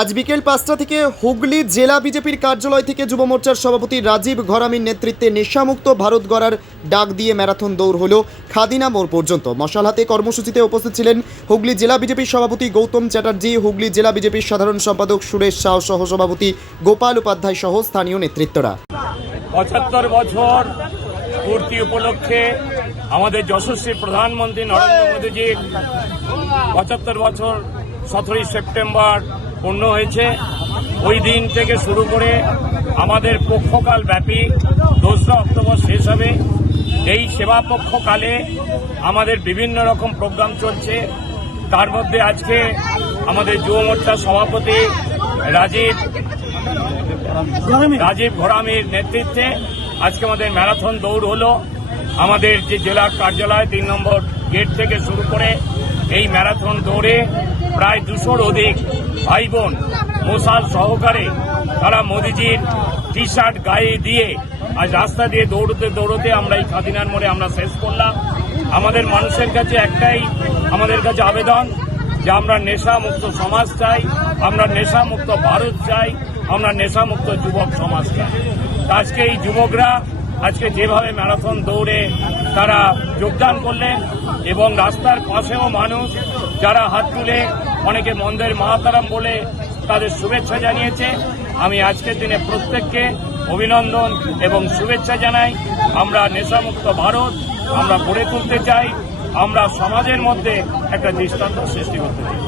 আজ বিকেল পাঁচটা থেকে হুগলি জেলা বিজেপির কার্যালয় থেকে যুব মোর্চার সভাপতি রাজীব ঘরামির নেতৃত্বে নেশামুক্ত ভারত গড়ার ডাক দিয়ে ম্যারাথন দৌড় হলো খাদিনা মোড় পর্যন্ত। মশাল হাতে কর্মসূচিতে উপস্থিত ছিলেন হুগলি জেলা বিজেপির সভাপতি গৌতম চ্যাটার্জি, হুগলি জেলা বিজেপির সাধারণ সম্পাদক সুরেশ শাহ সহ সভাপতি গোপাল উপাধ্যায় সহ স্থানীয় নেতৃত্বরা। পঁচাত্তর বছর পূর্তি উপলক্ষে আমাদের যশস্বী প্রধানমন্ত্রী নরেন্দ্র মোদীজির পঁচাত্তর বছর সতেরোই সেপ্টেম্বর পূর্ণ হয়েছে। ওই দিন থেকে শুরু করে আমাদের পক্ষকাল ব্যাপী দোসরা অক্টোবর শেষ হবে। এই সেবা পক্ষকালে আমাদের বিভিন্ন রকম প্রোগ্রাম চলছে। তার মধ্যে আজকে আমাদের যুব মোর্চার সভাপতি রাজীব রাজীব ঘোরামির নেতৃত্বে আজকে আমাদের ম্যারাথন দৌড় হলো। আমাদের যে জেলা কার্যালয় তিন নম্বর গেট থেকে শুরু করে এই ম্যারাথন দৌড়ে প্রায় দুশোর অধিক ভাই বোন মশাল সহকারে তারা মোদিজির টি শার্ট গায়ে দিয়ে আজ রাস্তা দিয়ে দৌড়তে দৌড়তে আমরা এই খাদিনার মোড়ে আমরা শেষ করলাম। আমাদের মানুষের কাছে একটাই, আমাদের কাছে আবেদন যে আমরা নেশা মুক্ত সমাজ চাই, আমরা নেশা মুক্ত ভারত চাই, আমরা নেশা মুক্ত যুবক সমাজ চাই। আজকে এই যুবকরা আজকে যেভাবে ম্যারাথন দৌড়ে তারা যোগদান করলেন এবং রাস্তার পাশেও মানুষ যারা হাত তুলে অনেকে মন্দের মাহাতারাম বলে তাদের শুভেচ্ছা জানিয়েছে। আমি আজকের দিনে প্রত্যেককে অভিনন্দন এবং শুভেচ্ছা জানাই। আমরা নেশামুক্ত ভারত, আমরা গড়ে তুলতে চাই, আমরা সমাজের মধ্যে একটা দৃষ্টান্ত সৃষ্টি করতে চাই।